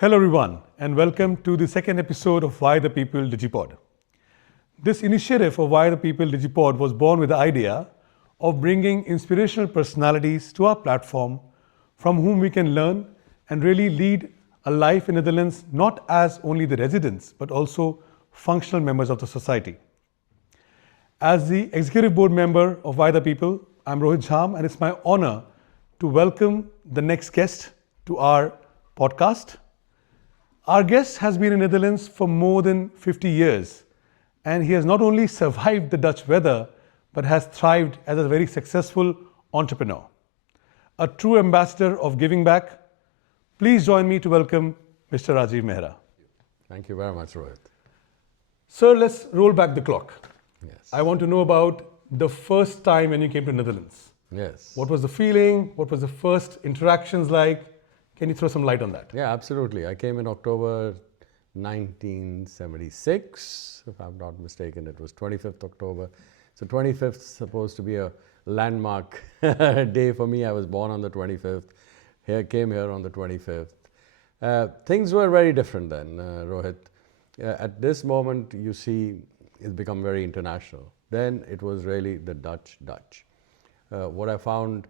Hello everyone and welcome to the second episode of Why the People DigiPod. This initiative of Why the People DigiPod was born with the idea of bringing inspirational personalities to our platform from whom we can learn and really lead a life in Netherlands not as only the residents but also functional members of the society. As the executive board member of Why the People, I'm Rohit and it's my honor to welcome the next guest to our podcast. Our guest has been in Netherlands for more than 50 years, and he has not only survived the Dutch weather, but has thrived as a very successful entrepreneur. A true ambassador of giving back. Please join me to welcome Mr. Rajiv Mehra. Thank you very much, Rohit. Sir, let's roll back the clock. Yes. I want to know about the first time when you came to Netherlands. Yes. What was the feeling? What was the first interactions like? Can you throw some light on that? Yeah, absolutely. I came in October 1976. If I'm not mistaken, it was 25th October. So 25th is supposed to be a landmark day for me. I was born on the 25th. Came here on the 25th. Things were very different then, Rohit. At this moment, you see, it's become very international. Then it was really the Dutch. What I found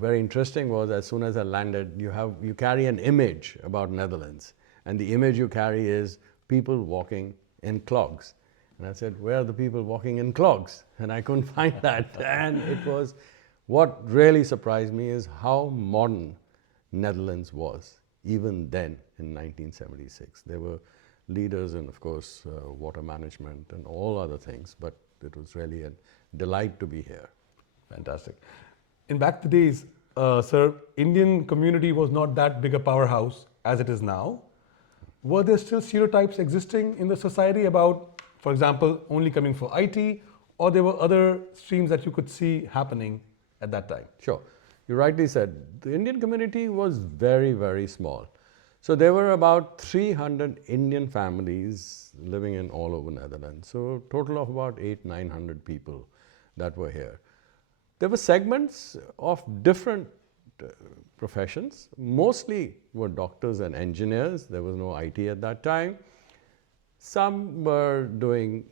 very interesting was as soon as I landed, you carry an image about Netherlands, and the image you carry is people walking in clogs. And I said, where are the people walking in clogs? And I couldn't find that. And it was, what really surprised me is how modern Netherlands was, even then in 1976. There were leaders in, of course, water management and all other things, but it was really a delight to be here. Fantastic. In back the days, sir, Indian community was not that big a powerhouse as it is now. Were there still stereotypes existing in the society about, for example, only coming for IT, or there were other streams that you could see happening at that time? Sure. You rightly said, the Indian community was very, very small. So there were about 300 Indian families living in all over Netherlands. So total of about 800-900 people that were here. There were segments of different professions. Mostly were doctors and engineers. There was no IT at that time. Some were doing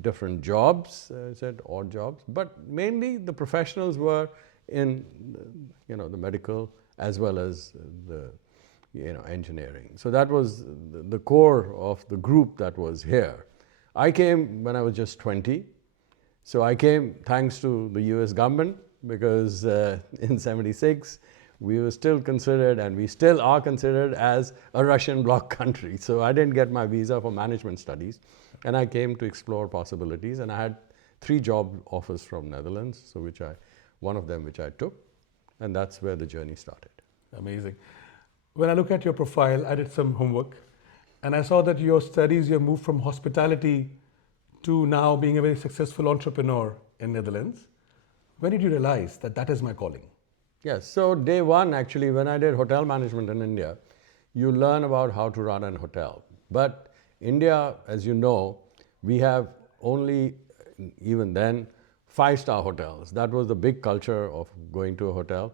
different jobs, I said odd jobs, but mainly the professionals were in the medical as well as the engineering. So that was the core of the group that was here. I came when I was just 20. So I came thanks to the US government because in 76 we were still considered, and we still are considered, as a Russian bloc country. So I didn't get my visa for management studies, and I came to explore possibilities, and I had 3 job offers from Netherlands, so one of them which I took, and that's where the journey started. Amazing. When I look at your profile, I did some homework, and I saw that your studies, you moved from hospitality to now being a very successful entrepreneur in Netherlands. When did you realize that that is my calling? Yes, so day one actually, when I did hotel management in India, you learn about how to run an hotel. But India, as you know, we have only, even then, 5-star hotels. That was the big culture of going to a hotel.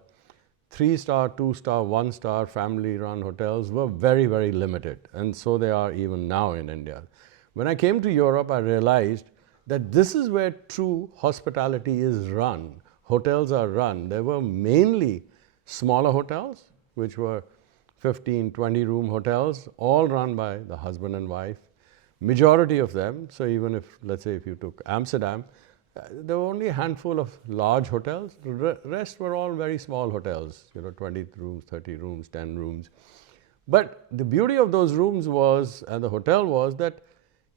3-star, 2-star, 1-star family-run hotels were very, very limited, and so they are even now in India. When I came to Europe, I realized that this is where true hospitality is run. Hotels are run. There were mainly smaller hotels, which were 15, 20-room hotels, all run by the husband and wife. Majority of them, so even if, let's say, if you took Amsterdam, there were only a handful of large hotels. The rest were all very small hotels, 20 rooms, 30 rooms, 10 rooms. But the beauty of those rooms was, and the hotel was, that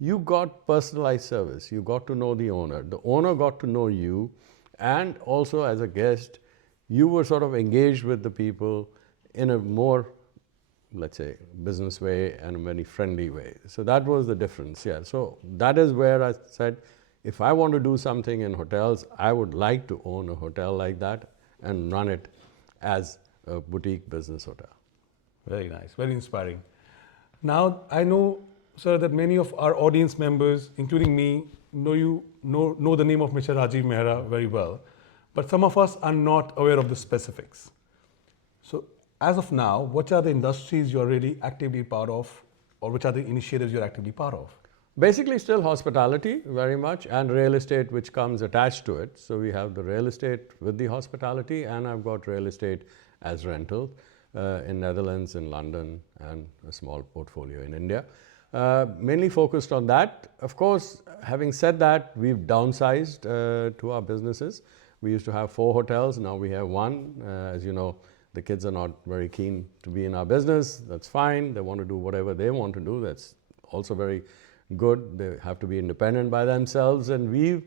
you got personalized service. You got to know the owner. The owner got to know you, and also as a guest, you were sort of engaged with the people in a more, let's say, business way and a very friendly way. So that was the difference, yeah. So that is where I said, if I want to do something in hotels, I would like to own a hotel like that and run it as a boutique business hotel. Very nice, very inspiring. Now, I know, sir, that many of our audience members, including me, know the name of Mr. Rajiv Mehra very well, but some of us are not aware of the specifics. So as of now, what are the industries you're really actively part of, or which are the initiatives you're actively part of? Basically, still hospitality very much, and real estate, which comes attached to it. So we have the real estate with the hospitality, and I've got real estate as rental in Netherlands, in London, and a small portfolio in India. Mainly focused on that. Of course, having said that, we've downsized to our businesses. We used to have 4 hotels, now we have 1. As you know, the kids are not very keen to be in our business. That's fine. They want to do whatever they want to do. That's also very good. They have to be independent by themselves, and we've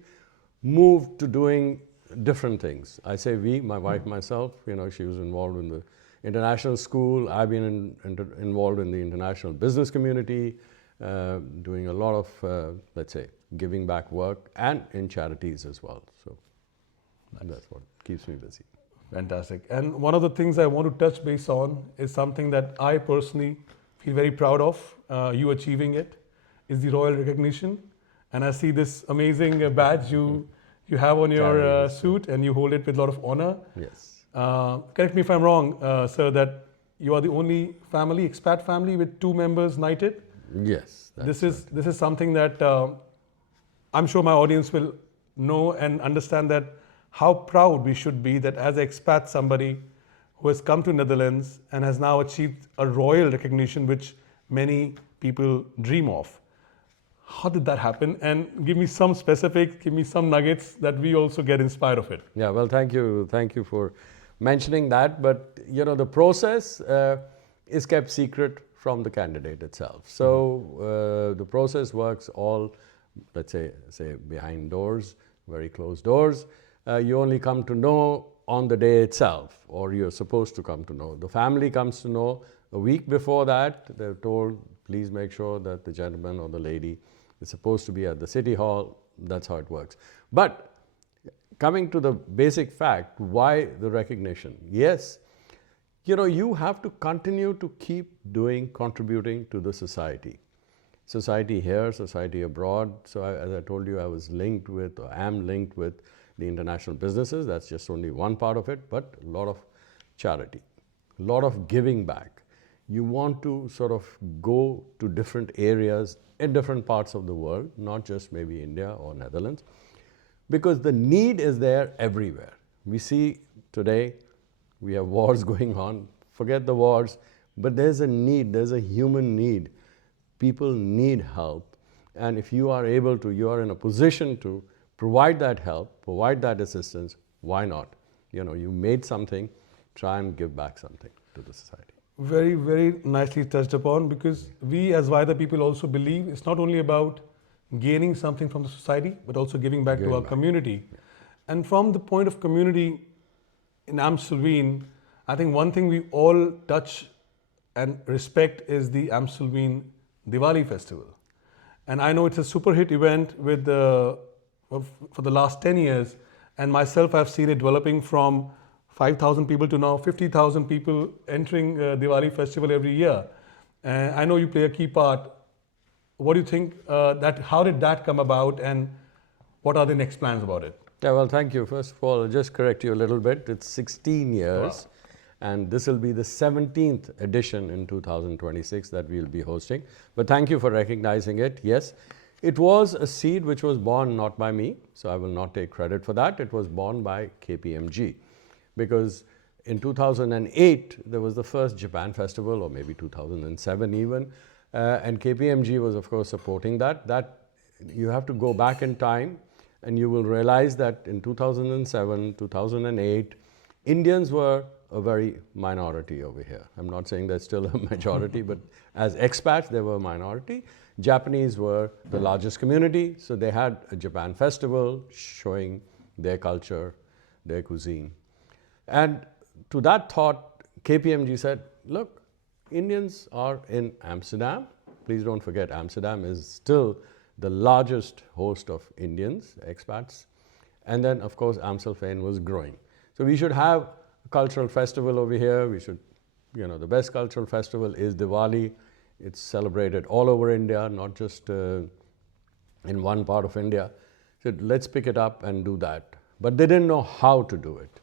moved to doing different things. I say we, my wife, myself. You know, she was involved in the international school. I've been involved in the international business community, doing a lot of, let's say, giving back work, and in charities as well. So that's what keeps me busy. Fantastic. And one of the things I want to touch base on is something that I personally feel very proud of, you achieving it, is the royal recognition. And I see this amazing badge you have on your suit, and you hold it with a lot of honor. Yes. Correct me if I'm wrong, sir, that you are the only family, expat family, with 2 members knighted. Yes. This is something that I'm sure my audience will know and understand, that how proud we should be that as an expat, somebody who has come to Netherlands and has now achieved a royal recognition, which many people dream of. How did that happen? And give me some specifics, give me some nuggets that we also get inspired of it. Yeah, well, thank you. Thank you for mentioning that. But, you know, the process is kept secret from the candidate itself. So the process works all, let's say behind doors, very closed doors. You only come to know on the day itself, or you're supposed to come to know. The family comes to know a week before that. They're told, please make sure that the gentleman or the lady is supposed to be at the city hall. That's how it works. But coming to the basic fact, why the recognition? Yes, you know, you have to continue to keep contributing to the society. Society here, society abroad. So as I told you, I was linked with, or am linked with, the international businesses. That's just only one part of it, but a lot of charity, a lot of giving back. You want to sort of go to different areas in different parts of the world, not just maybe India or Netherlands, because the need is there everywhere. We see today, we have wars going on. Forget the wars, but there's a need, there's a human need. People need help. And if you are able to, you are in a position to provide that help, provide that assistance, why not? You know, you made something, try and give back something to the society. Very, very nicely touched upon, because we as Why the People also believe it's not only about gaining something from the society, but also giving back to our community. Yeah. And from the point of community in Amstelveen, I think one thing we all touch and respect is the Amstelveen Diwali festival. And I know it's a super hit event with for the last 10 years. And myself, I've seen it developing from 5,000 people to now 50,000 people entering Diwali festival every year. And I know you play a key part. What do you think, how did that come about, and what are the next plans about it? Yeah, well, thank you. First of all, I'll just correct you a little bit. It's 16 years. Wow. And this will be the 17th edition in 2026 that we'll be hosting. But thank you for recognizing it. Yes, it was a seed which was born not by me, so I will not take credit for that. It was born by KPMG, because in 2008, there was the first Japan festival, or maybe 2007 even, and KPMG was, of course, supporting that. That you have to go back in time, and you will realize that in 2007, 2008, Indians were a very minority over here. I'm not saying they're still a majority, but as expats, they were a minority. Japanese were the largest community, so they had a Japan festival showing their culture, their cuisine. And to that thought, KPMG said, look, Indians are in Amsterdam. Please don't forget, Amsterdam is still the largest host of Indians, expats. And then, of course, Amstelveen was growing. So we should have a cultural festival over here. We should, you know, the best cultural festival is Diwali. It's celebrated all over India, not just in one part of India. So let's pick it up and do that. But they didn't know how to do it.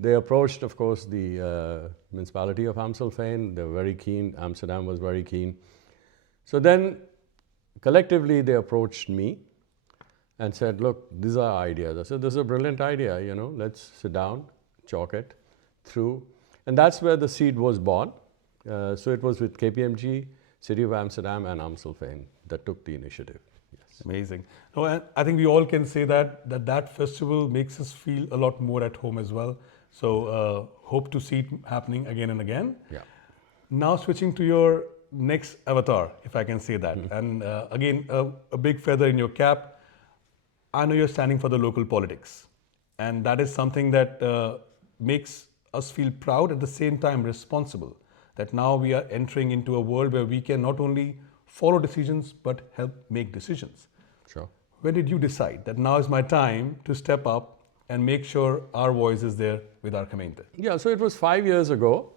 They approached, of course, the municipality of Amstelveen. They were very keen. Amsterdam was very keen. So then collectively they approached me and said, look, these are ideas. I said, this is a brilliant idea, let's sit down, chalk it through. And that's where the seed was born. So it was with KPMG, City of Amsterdam and Amstelveen that took the initiative. Yes. Amazing. No, and I think we all can say that festival makes us feel a lot more at home as well. So hope to see it happening again and again. Yeah. Now switching to your next avatar, if I can say that. And again, a big feather in your cap. I know you're standing for the local politics. And that is something that makes us feel proud, at the same time responsible. That now we are entering into a world where we can not only follow decisions, but help make decisions. Sure. When did you decide that now is my time to step up and make sure our voice is there with our community? Yeah, so it was 5 years ago.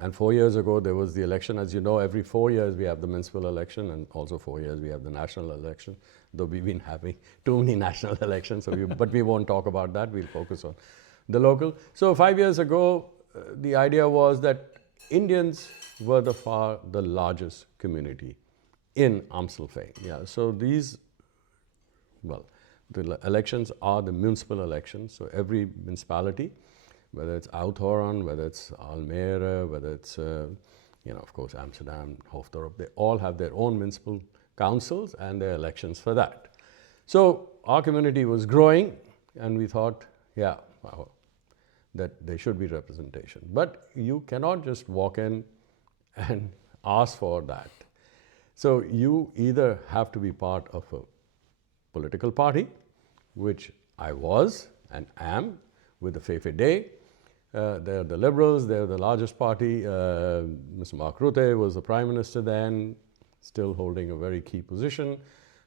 And 4 years ago, there was the election. As you know, every 4 years we have the municipal election, and also 4 years we have the national election, though we've been having too many national elections, but we won't talk about that. We'll focus on the local. So 5 years ago, the idea was that Indians were the largest community in Amstelveen. Yeah, so the elections are the municipal elections. So every municipality, whether it's Uithoorn, whether it's Almere, whether it's, of course, Amsterdam, Hoofddorp, they all have their own municipal councils and their elections for that. So our community was growing, and we thought, that there should be representation. But you cannot just walk in and ask for that. So you either have to be part of a political party, which I was and am with the FVD. They're the Liberals, they're the largest party. Mr. Mark Rutte was the Prime Minister then, still holding a very key position.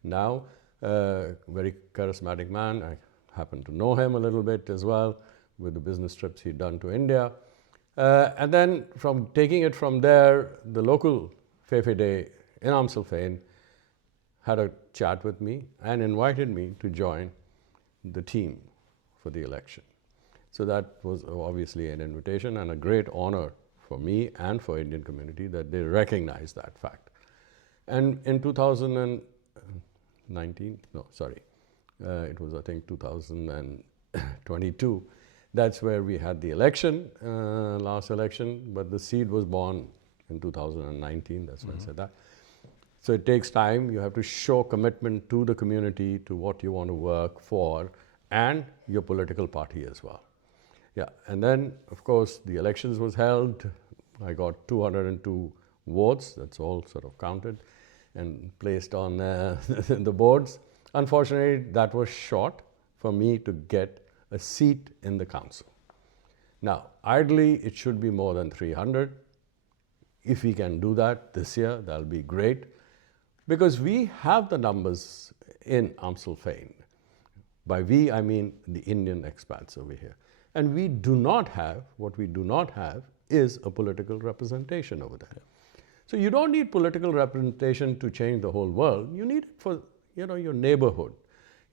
Now, very charismatic man. I happen to know him a little bit as well, with the business trips he'd done to India. And then from taking it from there, the local FVD in Amstelveen had a chat with me and invited me to join the team for the election. So that was obviously an invitation and a great honor for me and for Indian community that they recognize that fact. And in 2019, it was I think 2022, that's where we had the election, last election, but the seed was born in 2019, that's why I said that. So it takes time, you have to show commitment to the community, to what you want to work for, and your political party as well. Yeah, and then of course the elections was held. I got 202 votes, that's all sort of counted and placed on the boards. Unfortunately, that was short for me to get a seat in the council. Now, ideally, it should be more than 300. If we can do that this year, that'll be great, because we have the numbers in Amstelveen. By we, I mean the Indian expats over here. And we do not have, what we do not have is a political representation over there. So you don't need political representation to change the whole world. You need it for, your neighborhood.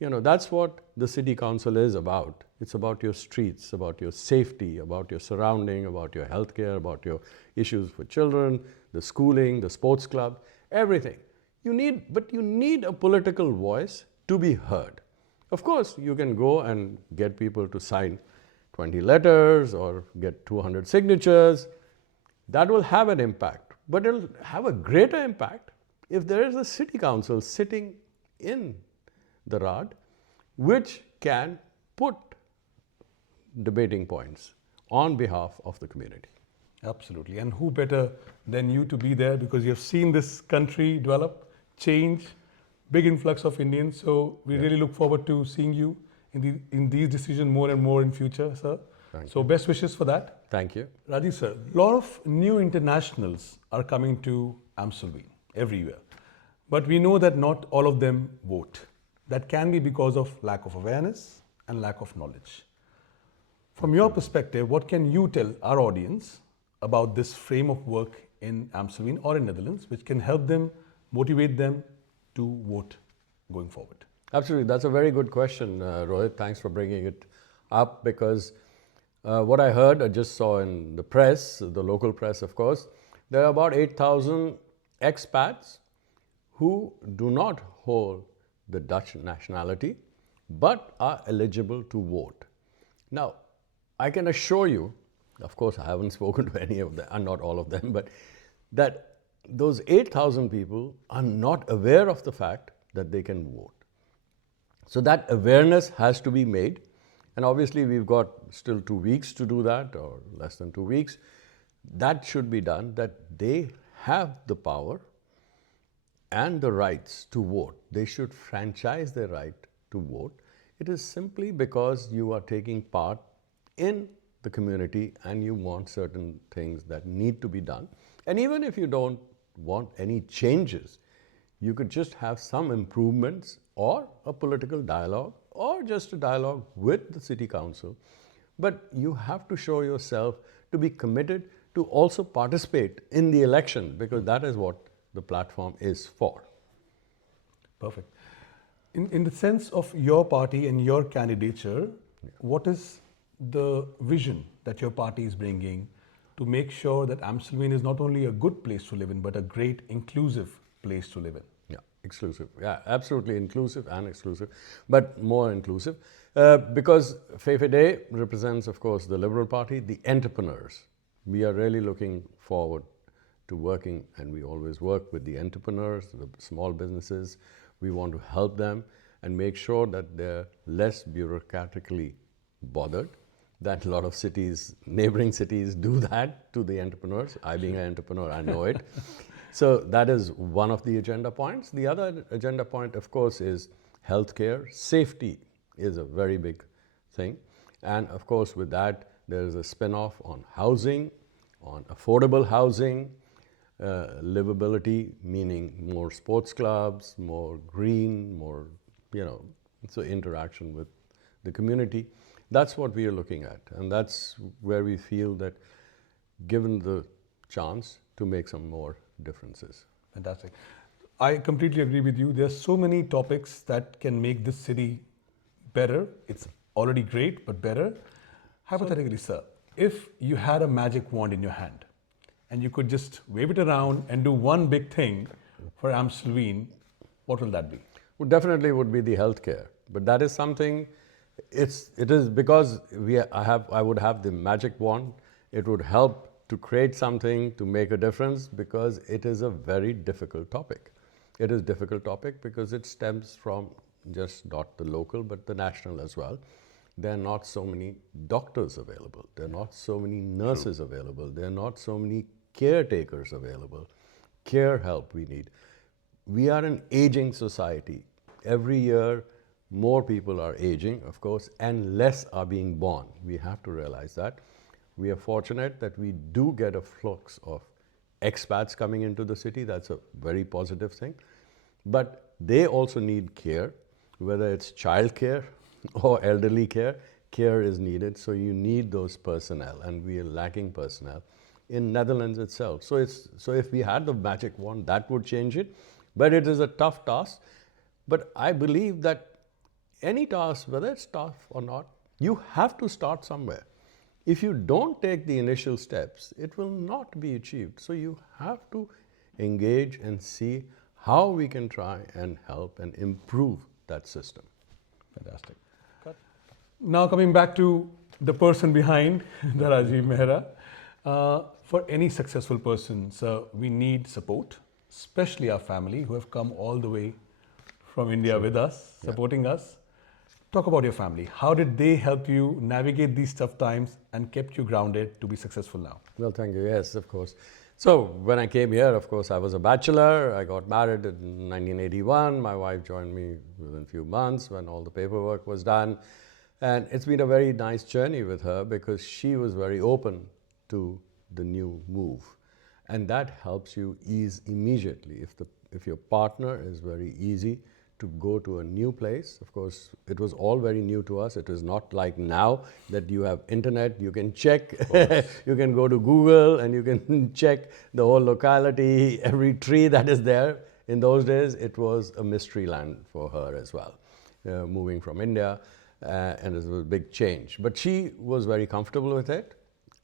That's what the city council is about. It's about your streets, about your safety, about your surrounding, about your healthcare, about your issues for children, the schooling, the sports club, everything. But you need a political voice to be heard. Of course, you can go and get people to sign 20 letters or get 200 signatures. That will have an impact, but it'll have a greater impact if there is a city council sitting in the Rad, which can put debating points on behalf of the community. Absolutely. And who better than you to be there, because you have seen this country develop, change, big influx of Indians. So we really look forward to seeing you in these decisions more and more in future, sir. Thank so you. Best wishes for that. Thank you. Rajiv, sir, a lot of new internationals are coming to Amstelveen everywhere. But we know that not all of them vote. That can be because of lack of awareness and lack of knowledge. From your perspective, what can you tell our audience about this frame of work in Amstelveen or in Netherlands, which can help them, motivate them to vote going forward? Absolutely. That's a very good question, Rohit. Thanks for bringing it up, because What I heard, I just saw in the press, the local press, of course, there are about 8,000 expats who do not hold the Dutch nationality but are eligible to vote. Now, I can assure you, of course, I haven't spoken to any of them, and not all of them, but that those 8,000 people are not aware of the fact that they can vote. So that awareness has to be made. And obviously, we've got still 2 weeks to do that, or less than 2 weeks. That should be done, that they have the power and the rights to vote. They should franchise their right to vote. It is simply because you are taking part in the community and you want certain things that need to be done. And even if you don't want any changes, you could just have some improvements or a political dialogue or just a dialogue with the city council. But you have to show yourself to be committed to also participate in the election, because that is what the platform is for. Perfect. In the sense of your party and your candidature, what is the vision that your party is bringing to make sure that Amstelveen is not only a good place to live in, but a great inclusive place to live in? Yeah, exclusive. Yeah, absolutely inclusive and exclusive, but more inclusive. Because FEFEDE represents, of course, the Liberal Party, the entrepreneurs. We are really looking forward to working, and we always work with the entrepreneurs, the small businesses. We want to help them and make sure that they're less bureaucratically bothered. That a lot of cities, neighboring cities, do that to the entrepreneurs. I, being an entrepreneur, I know it. So that is one of the agenda points. The other agenda point, of course, is healthcare. Safety is a very big thing. And of course, with that, there is a spin-off on housing, on affordable housing, livability, meaning more sports clubs, more green, more, so interaction with the community. That's what we are looking at. And that's where we feel that given the chance to make some more differences. Fantastic. I completely agree with you. There are so many topics that can make this city better. It's already great, but better. Hypothetically, sir, if you had a magic wand in your hand and you could just wave it around and do one big thing for Amstelveen, what will that be? Well, definitely would be the healthcare. But that is something, it is because I would have the magic wand. It would help to create something, to make a difference, because it is a very difficult topic. It is a difficult topic because it stems from just not the local, but the national as well. There are not so many doctors available. There are not so many nurses available. There are not so many caretakers available. Care help we need. We are an aging society. Every year, more people are aging, of course, and less are being born. We have to realize that. We are fortunate that we do get a flux of expats coming into the city. That's a very positive thing. But they also need care, whether it's child care or elderly care. Care is needed, so you need those personnel, and we are lacking personnel in Netherlands itself. So if we had the magic wand, that would change it. But it is a tough task. But I believe that any task, whether it's tough or not, you have to start somewhere. If you don't take the initial steps, it will not be achieved. So you have to engage and see how we can try and help and improve that system. Fantastic. Now coming back to the person behind, the Rajiv Mehra. For any successful person, so we need support, especially our family who have come all the way from India with us, supporting us. Talk about your family. How did they help you navigate these tough times and kept you grounded to be successful now? Well, thank you. Yes, of course. So when I came here, of course, I was a bachelor. I got married in 1981. My wife joined me within a few months when all the paperwork was done. And it's been a very nice journey with her because she was very open to the new move. And that helps you ease immediately. If your partner is very easy to go to a new place. Of course, it was all very new to us. It is not like now that you have internet, you can check, you can go to Google and you can check the whole locality, every tree that is there. In those days, it was a mystery land for her as well, moving from India. and it was a big change. But she was very comfortable with it,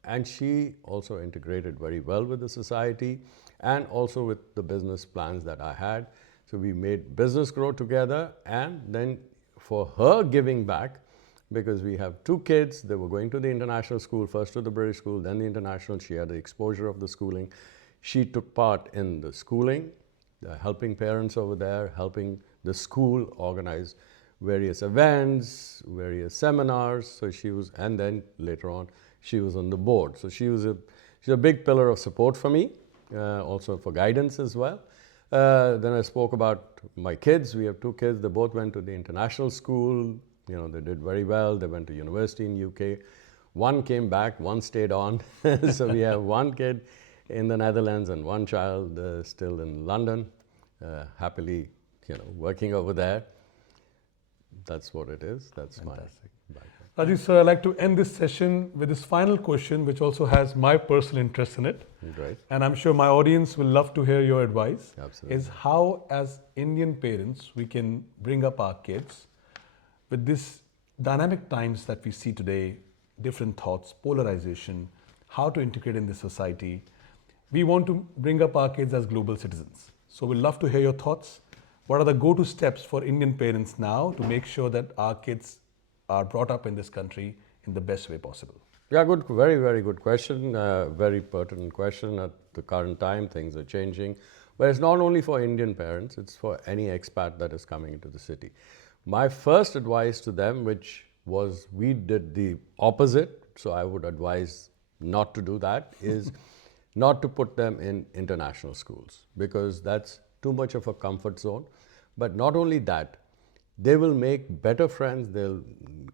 and she also integrated very well with the society and also with the business plans that I had. So we made business grow together, and then for her giving back, because we have 2 kids, they were going to the international school, first to the British school, then the international. She had the exposure of the schooling. She took part in the schooling, helping parents over there, helping the school organize various events, various seminars. So she was, and then later on, she was on the board. So she's a big pillar of support for me, also for guidance as well. Then I spoke about my kids. We have 2 kids. They both went to the international school. You know, they did very well. They went to university in UK. 1 came back, 1 stayed on. So we have 1 kid in the Netherlands and 1 child still in London, happily, you know, working over there. That's what it is. That's Fantastic. my background. Rajiv sir, I'd like to end this session with this final question, which also has my personal interest in it. Great. And I'm sure my audience will love to hear your advice. Absolutely. Is how, as Indian parents, we can bring up our kids with this dynamic times that we see today, different thoughts, polarization, how to integrate in this society. We want to bring up our kids as global citizens. So we'd love to hear your thoughts. What are the go-to steps for Indian parents now to make sure that our kids are brought up in this country in the best way possible? Yeah, good, very, very good question. Very pertinent question. At the current time, things are changing. But it's not only for Indian parents, it's for any expat that is coming into the city. My first advice to them, which was we did the opposite, so I would advise not to do that, is not to put them in international schools, because that's too much of a comfort zone. But not only that, they will make better friends, they'll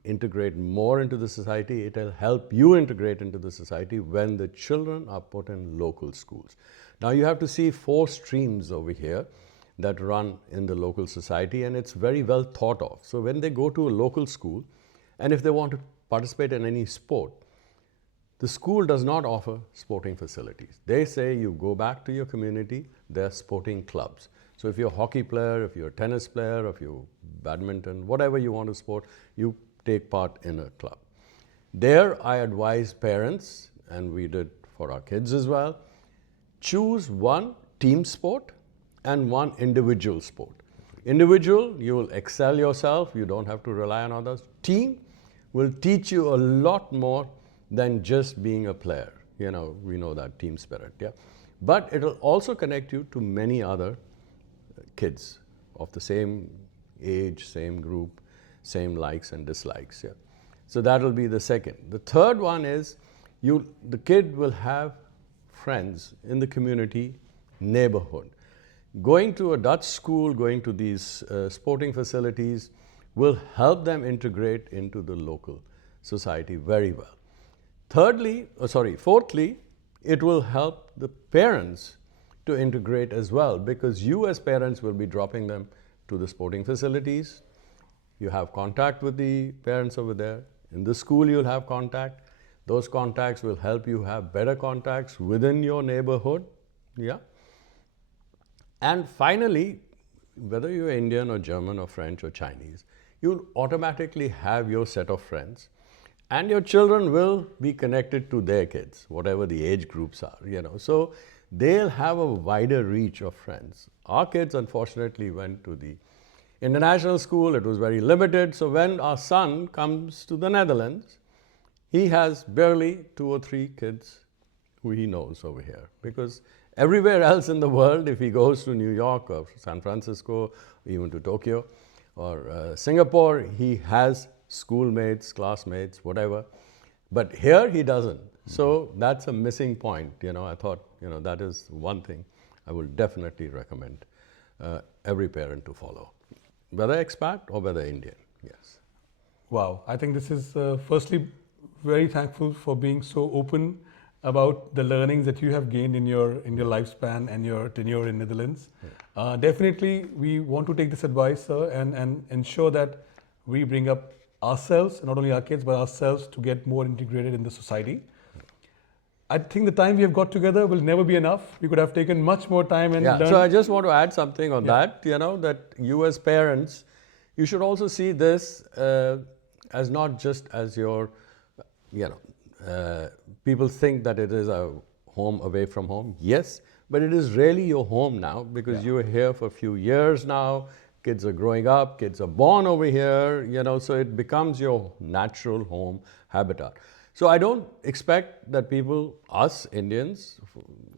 integrate more into the society, it'll help you integrate into the society when the children are put in local schools. Now you have to see 4 streams over here that run in the local society, and it's very well thought of. So when they go to a local school, and if they want to participate in any sport, the school does not offer sporting facilities. They say you go back to your community, there are sporting clubs. So if you're a hockey player, if you're a tennis player, if you're badminton, whatever you want to sport, you take part in a club. There I advise parents, and we did for our kids as well, choose 1 team sport and 1 individual sport. Individual, you will excel yourself, you don't have to rely on others. Team will teach you a lot more than just being a player. You know, we know that team spirit, yeah. But it will also connect you to many other kids of the same age, same group, same likes and dislikes, yeah. So that will be the second. The third one is the kid will have friends in the community, neighborhood. Going to a Dutch school, going to these sporting facilities will help them integrate into the local society very well. Fourthly, it will help the parents to integrate as well, because you as parents will be dropping them to the sporting facilities. You have contact with the parents over there. In the school you'll have contact. Those contacts will help you have better contacts within your neighborhood, yeah. And finally, whether you're Indian or German or French or Chinese, you'll automatically have your set of friends, and your children will be connected to their kids, whatever the age groups are, you know. So they'll have a wider reach of friends. Our kids, unfortunately, went to the international school. It was very limited. So when our son comes to the Netherlands, he has barely 2 or 3 kids who he knows over here, because everywhere else in the world, if he goes to New York or San Francisco, even to Tokyo or Singapore, he has schoolmates, classmates, whatever. But here he doesn't. So that's a missing point. You know, I thought, you know, that is one thing I will definitely recommend every parent to follow, whether expat or whether Indian. Yes. Wow, I think this is firstly very thankful for being so open about the learnings that you have gained in your lifespan and your tenure in Netherlands. Yeah. Definitely, we want to take this advice, sir, and ensure that we bring up ourselves, not only our kids, but ourselves to get more integrated in the society. I think the time we have got together will never be enough. We could have taken much more time and learned. So I just want to add something on that, you know, that you as parents, you should also see this as not just as your, people think that it is a home away from home. Yes, but it is really your home now because you are here for a few years now. Kids are growing up, kids are born over here, so it becomes your natural home habitat. So I don't expect that people, us Indians,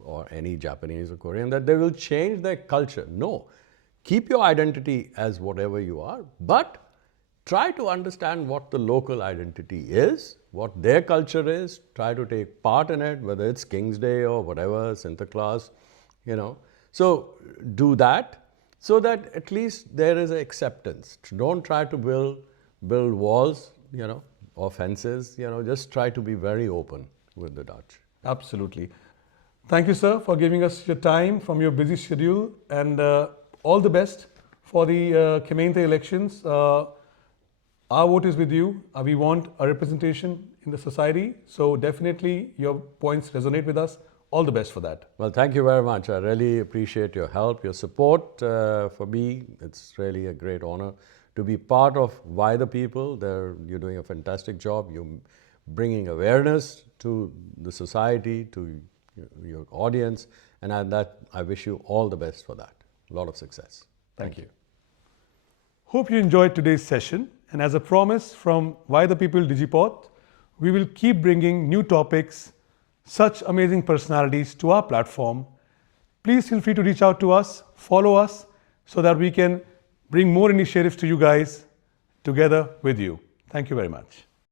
or any Japanese or Korean, that they will change their culture. No. Keep your identity as whatever you are, but try to understand what the local identity is, what their culture is, try to take part in it, whether it's King's Day or whatever, Sinterklaas, So do that so that at least there is acceptance. Don't try to build walls, or fences, just try to be very open with the Dutch. Absolutely. Thank you, sir, for giving us your time from your busy schedule, and all the best for the Gemeente elections. Our vote is with you. We want a representation in the society. So definitely your points resonate with us. All the best for that. Well, thank you very much. I really appreciate your help, your support for me. It's really a great honor to be part of Why the People. You're doing a fantastic job. You're bringing awareness to the society, to your audience. And I wish you all the best for that. A lot of success. Thank you. Hope you enjoyed today's session. And as a promise from Why the People DigiPod, we will keep bringing new topics, such amazing personalities to our platform. Please feel free to reach out to us, follow us, so that we can bring more initiatives to you guys together with you. Thank you very much.